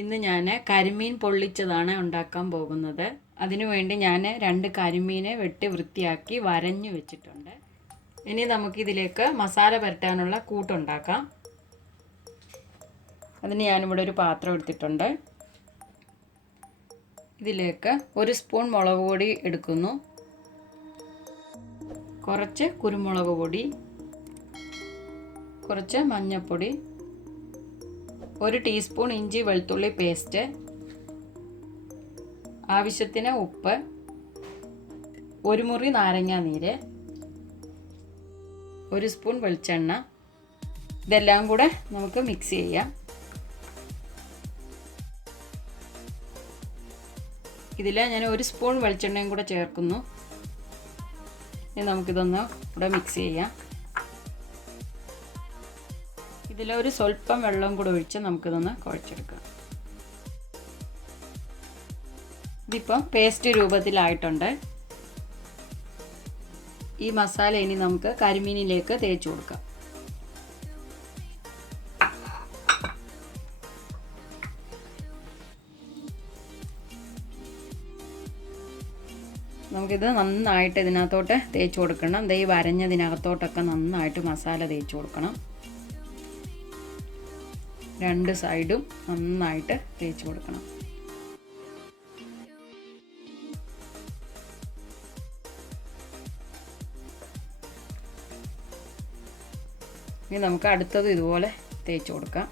ഇന്ന് ഞാൻ കരിമീൻ പൊള്ളിച്ചതാണ് ഉണ്ടാക്കാൻ പോകുന്നത്. അതിനുവേണ്ടി ഞാൻ 2 കരിമീനെ വെട്ടി വൃത്തിയാക്കി വരഞ്ഞു വെച്ചിട്ടുണ്ട്. ഇനി നമുക്കിതിലേക്ക് മസാല പുരട്ടാനുള്ള കൂട്ടുണ്ടാക്കാം. അതിന് ഞാനിവിടെ ഒരു പാത്രം എടുത്തിട്ടുണ്ട്. ഇതിലേക്ക് 1 സ്പൂൺ മുളക് പൊടി എടുക്കുന്നു, കുറച്ച് കുരുമുളക് പൊടി, കുറച്ച് മഞ്ഞൾപ്പൊടി, 1 ടീസ്പൂൺ ഇഞ്ചി വെളുത്തുള്ളി പേസ്റ്റ്, ആവശ്യത്തിന് ഉപ്പ്, 1 മുറി നാരങ്ങാ നീര്, 1 സ്പൂൺ വെളിച്ചെണ്ണ. ഇതെല്ലാം കൂടെ നമുക്ക് മിക്സ് ചെയ്യാം. ഇതിൽ ഞാൻ 1 സ്പൂൺ വെളിച്ചെണ്ണയും കൂടെ ചേർക്കുന്നു. ഇനി നമുക്കിതൊന്ന് ഇവിടെ മിക്സ് ചെയ്യാം. ഇതിലൊരു സ്വല്പം വെള്ളം കൂടെ ഒഴിച്ച് നമുക്കിതൊന്ന് കുഴച്ചെടുക്കാം. ഇതിപ്പം പേസ്റ്റ് രൂപത്തിലായിട്ടുണ്ട്. ഈ മസാല ഇനി നമുക്ക് കരിമീനിലേക്ക് തേച്ച് കൊടുക്കാം. നമുക്കിത് നന്നായിട്ട് ഇതിനകത്തോട്ട് തേച്ച് കൊടുക്കണം. ദേ വരഞ്ഞതിനകത്തോട്ടൊക്കെ നന്നായിട്ട് മസാല തേച്ച് കൊടുക്കണം. 2 സൈഡും നന്നായിട്ട് തേച്ച് കൊടുക്കണം. ഇനി നമുക്ക് അടുത്തത് ഇതുപോലെ തേച്ച് കൊടുക്കാം.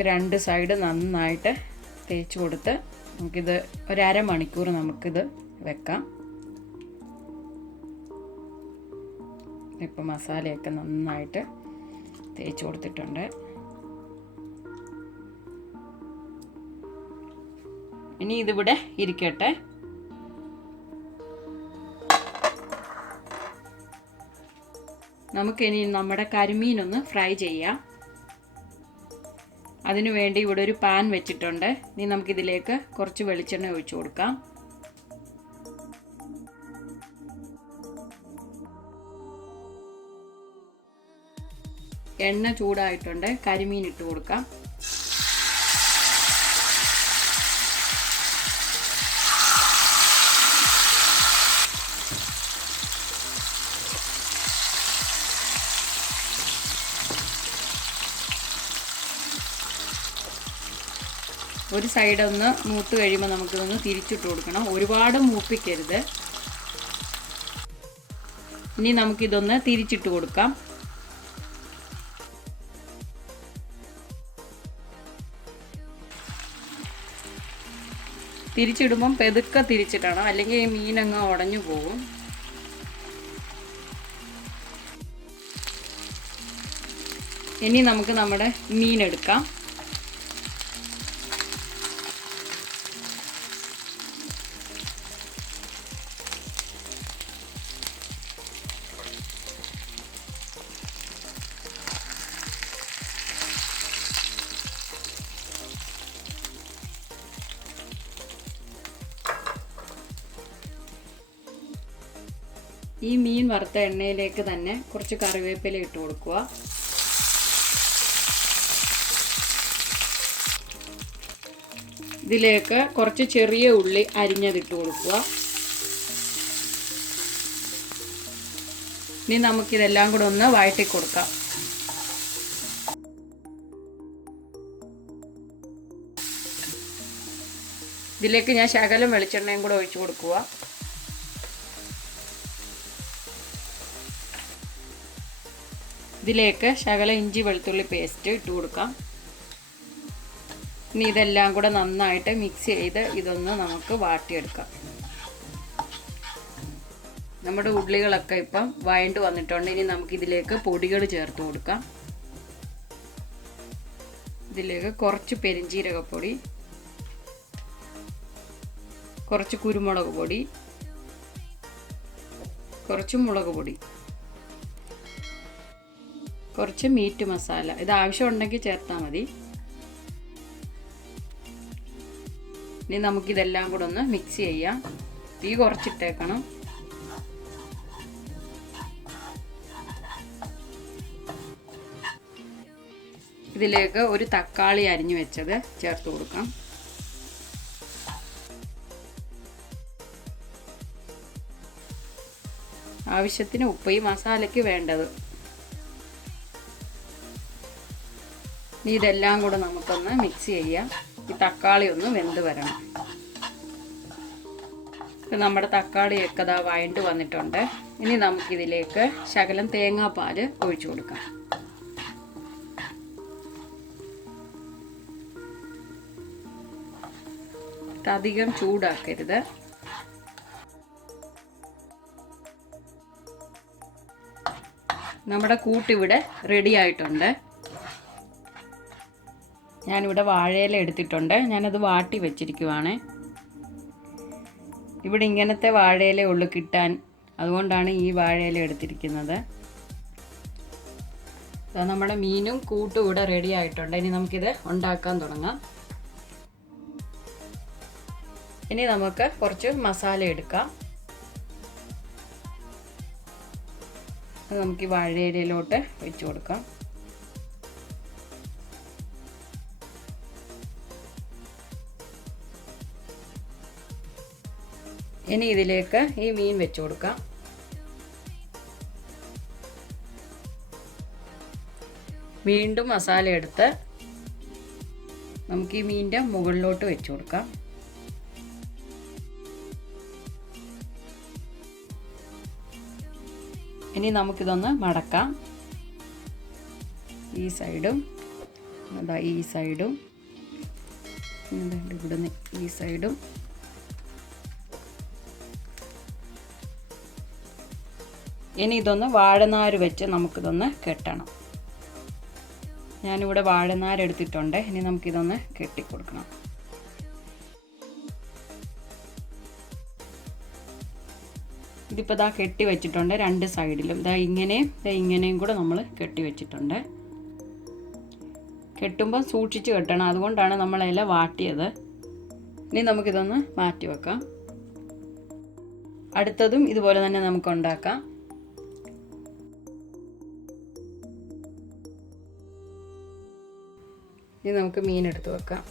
2 സൈഡ് നന്നായിട്ട് തേച്ച് കൊടുത്ത് നമുക്കിത് ഒരു അരമണിക്കൂർ നമുക്കിത് വെക്കാം. ഇപ്പം മസാലയൊക്കെ നന്നായിട്ട് തേച്ച് കൊടുത്തിട്ടുണ്ട്. ഇനി ഇതിവിടെ ഇരിക്കട്ടെ. നമുക്കിനി നമ്മുടെ കരിമീനൊന്ന് ഫ്രൈ ചെയ്യാം. അതിനു വേണ്ടി ഇവിടെ ഒരു പാൻ വെച്ചിട്ടുണ്ട്. ഇനി നമുക്കിതിലേക്ക് കുറച്ച് വെളിച്ചെണ്ണ ഒഴിച്ചു കൊടുക്കാം. എണ്ണ ചൂടായിട്ടുണ്ട്. കരിമീൻ ഇട്ട് കൊടുക്കാം. ഒരു സൈഡ് ഒന്ന് മൂത്ത് കഴിയുമ്പോൾ നമുക്കിതൊന്ന് തിരിച്ചിട്ട് കൊടുക്കണം. ഒരുപാട് മൂപ്പിക്കരുത്. ഇനി നമുക്കിതൊന്ന് തിരിച്ചിട്ട് കൊടുക്കാം. തിരിച്ചിടുമ്പം പെതുക്കെ തിരിച്ചിടണം, അല്ലെങ്കിൽ ഈ മീനങ്ങ് ഉടഞ്ഞു പോകും. ഇനി നമുക്ക് നമ്മുടെ മീൻ എടുക്കാം. ഈ മീൻ വറുത്ത എണ്ണയിലേക്ക് തന്നെ കുറച്ച് കറിവേപ്പില ഇട്ട് കൊടുക്കുക. ഇതിലേക്ക് കുറച്ച് ചെറിയ ഉള്ളി അരിഞ്ഞതിട്ട് കൊടുക്കുക. ഇനി നമുക്കിതെല്ലാം കൂടെ ഒന്ന് വഴറ്റി കൊടുക്കാം. ഇതിലേക്ക് ഞാൻ ശകലം വെളിച്ചെണ്ണയും കൂടെ ഒഴിച്ചു കൊടുക്കുക. ഇതിലേക്ക് ശകലം ഇഞ്ചി വെളുത്തുള്ളി പേസ്റ്റ് ഇട്ട് കൊടുക്കാം. ഇനി ഇതെല്ലാം കൂടെ നന്നായിട്ട് മിക്സ് ചെയ്ത് ഇതൊന്ന് നമുക്ക് വാട്ടിയെടുക്കാം. നമ്മുടെ ഉള്ളികളൊക്കെ ഇപ്പം വഴണ്ട് വന്നിട്ടുണ്ട്. ഇനി നമുക്കിതിലേക്ക് പൊടികൾ ചേർത്ത് കൊടുക്കാം. ഇതിലേക്ക് കുറച്ച് പെരിഞ്ജീരകപ്പൊടി, കുറച്ച് കുരുമുളക് പൊടി, കുറച്ച് മുളക് പൊടി, കുറച്ച് മീറ്റ് മസാല. ഇത് ആവശ്യമുണ്ടെങ്കിൽ ചേർത്താൽ മതി. ഇനി നമുക്കിതെല്ലാം കൂടെ ഒന്ന് മിക്സ് ചെയ്യാം. തീ കുറച്ചിട്ടേക്കണം. ഇതിലേക്ക് ഒരു തക്കാളി അരിഞ്ഞു വെച്ചത് ചേർത്ത് കൊടുക്കാം. ആവശ്യത്തിന് ഉപ്പ് ഈ മസാലയ്ക്ക് വേണ്ടത്. ഇതെല്ലാം കൂടെ നമുക്കൊന്ന് മിക്സ് ചെയ്യാം. ഈ തക്കാളി ഒന്ന് വെന്ത് വരണം. ഇപ്പം നമ്മുടെ തക്കാളിയൊക്കെ ദാ വഴണ്ട് വന്നിട്ടുണ്ട്. ഇനി നമുക്കിതിലേക്ക് ശകലം തേങ്ങാപ്പാൽ ഒഴിച്ചു കൊടുക്കാം. അധികം ചൂടാക്കരുത്. നമ്മുടെ കൂട്ടിവിടെ റെഡി ആയിട്ടുണ്ട്. ഞാനിവിടെ വാഴയില എടുത്തിട്ടുണ്ട്. ഞാനത് വാട്ടി വെച്ചിരിക്കുവാണ്. ഇവിടെ ഇങ്ങനത്തെ വാഴയില ഉള്ളു കിട്ടാൻ, അതുകൊണ്ടാണ് ഈ വാഴയില എടുത്തിരിക്കുന്നത്. നമ്മുടെ മീനും കൂട്ടും ഇവിടെ റെഡി ആയിട്ടുണ്ട്. ഇനി നമുക്കിത് ഉണ്ടാക്കാൻ തുടങ്ങാം. ഇനി നമുക്ക് കുറച്ച് മസാല എടുക്കാം. അത് നമുക്ക് ഈ വാഴയിലയിലോട്ട് വെച്ച് കൊടുക്കാം. ഇനി ഇതിലേക്ക് ഈ മീൻ വെച്ച് കൊടുക്കാം. വീണ്ടും മസാല എടുത്ത് നമുക്ക് ഈ മീനിൻ്റെ മുകളിലോട്ട് വെച്ച് കൊടുക്കാം. ഇനി നമുക്കിതൊന്ന് മടക്കാം. ഈ സൈഡും അതാ ഈ സൈഡും ഇവിടുന്ന് ഈ സൈഡും. ഇനി ഇതൊന്ന് വാഴനാര് വെച്ച് നമുക്കിതൊന്ന് കെട്ടണം. ഞാനിവിടെ വാഴനാര് എടുത്തിട്ടുണ്ട്. ഇനി നമുക്കിതൊന്ന് കെട്ടിക്കൊടുക്കണം. ഇതിപ്പോൾ ദാ കെട്ടി വെച്ചിട്ടുണ്ട് രണ്ട് സൈഡിലും. ഇങ്ങനെയും കൂടെ നമ്മൾ കെട്ടി വെച്ചിട്ടുണ്ട്. കെട്ടുമ്പോൾ സൂക്ഷിച്ച് കെട്ടണം, അതുകൊണ്ടാണ് നമ്മൾ ഇല വാട്ടിയത്. ഇനി നമുക്കിതൊന്ന് മാറ്റി വെക്കാം. അടുത്തതും ഇതുപോലെ തന്നെ നമുക്ക് ഉണ്ടാക്കാം. ഇനി നമുക്ക് മീൻ എടുത്ത് വെക്കാം.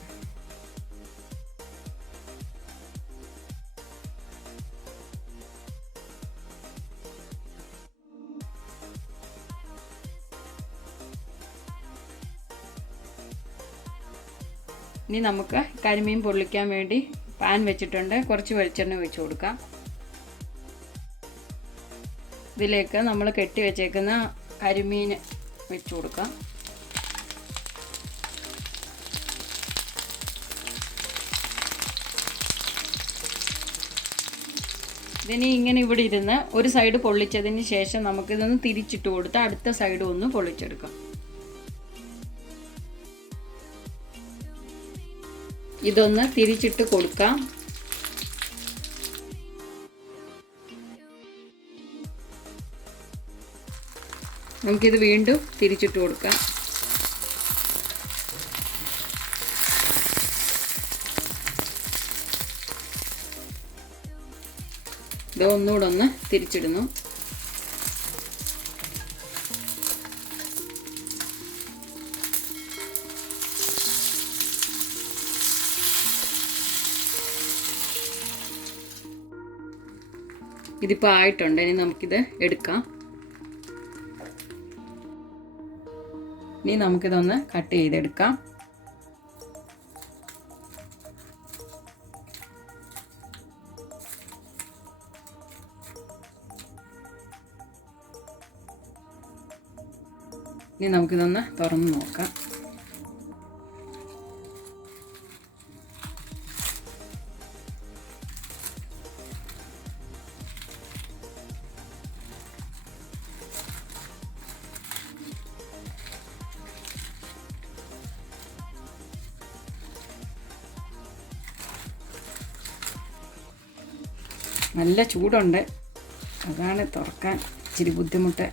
ഇനി നമുക്ക് കരിമീൻ പൊള്ളിക്കാൻ വേണ്ടി പാൻ വെച്ചിട്ടുണ്ട്. കുറച്ച് വെളിച്ചെണ്ണ ഒഴിച്ച് കൊടുക്കാം. ഇതിലേക്ക് നമ്മൾ കെട്ടി വെച്ചേക്കുന്ന കരിമീൻ വെച്ച് കൊടുക്കാം. ഇതിനി ഇങ്ങനെ ഇവിടെ ഇരുന്ന് ഒരു സൈഡ് പൊള്ളിച്ചതിന് ശേഷം നമുക്കിതൊന്ന് തിരിച്ചിട്ട് കൊടുത്ത് അടുത്ത സൈഡ് ഒന്ന് പൊള്ളിച്ചെടുക്കാം. ഇതൊന്ന് തിരിച്ചിട്ട് കൊടുക്കാം. നമുക്കിത് വീണ്ടും തിരിച്ചിട്ട് കൊടുക്കാം. ഇത് ഒന്നുകൂടെ ഒന്ന് തിരിച്ചിടുന്നു. ഇതിപ്പോൾ ആയിട്ടുണ്ട്. ഇനി നമുക്കിത് എടുക്കാം. ഇനി നമുക്കിതൊന്ന് കട്ട് ചെയ്തെടുക്കാം. ഇനി നമുക്കിതൊന്ന് തുറന്ന് നോക്കാം. നല്ല ചൂടുണ്ട്, അതാണ് തുറക്കാൻ ഇച്ചിരി ബുദ്ധിമുട്ട്.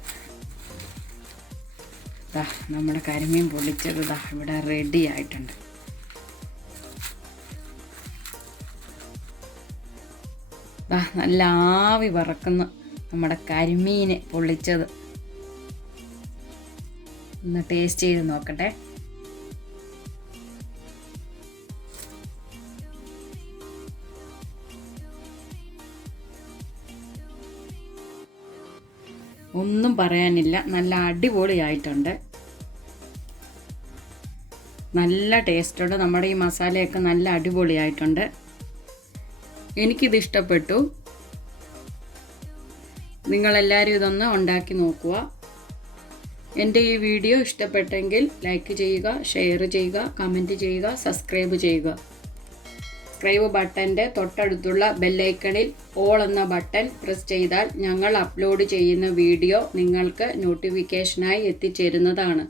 ദാ നമ്മുടെ കരിമീൻ പൊള്ളിച്ചത് ദാ ഇവിടെ റെഡി ആയിട്ടുണ്ട്. ദാ നല്ല ആവി പറക്കുന്ന നമ്മുടെ കരിമീൻ പൊള്ളിച്ചത്. ഒന്ന് ടേസ്റ്റ് ചെയ്ത് നോക്കട്ടെ. ഒന്നും പറയാനില്ല, നല്ല അടിപൊളിയായിട്ടുണ്ട്. നല്ല ടേസ്റ്റുണ്ട്. നമ്മുടെ ഈ മസാലയൊക്കെ നല്ല അടിപൊളിയായിട്ടുണ്ട്. എനിക്കിത് ഇഷ്ടപ്പെട്ടു. നിങ്ങളെല്ലാവരും ഇതൊന്ന് ഉണ്ടാക്കി നോക്കുക. എൻ്റെ ഈ വീഡിയോ ഇഷ്ടപ്പെട്ടെങ്കിൽ ലൈക്ക് ചെയ്യുക, ഷെയർ ചെയ്യുക, കമൻറ്റ് ചെയ്യുക, സബ്സ്ക്രൈബ് ചെയ്യുക. സബ്സ്ക്രൈബ് ബട്ടൻ്റെ തൊട്ടടുത്തുള്ള ബെല്ലൈക്കണിൽ ഓൾ എന്ന ബട്ടൺ പ്രസ് ചെയ്താൽ ഞങ്ങൾ അപ്ലോഡ് ചെയ്യുന്ന വീഡിയോ നിങ്ങൾക്ക് നോട്ടിഫിക്കേഷനായി എത്തിച്ചേരുന്നതാണ്.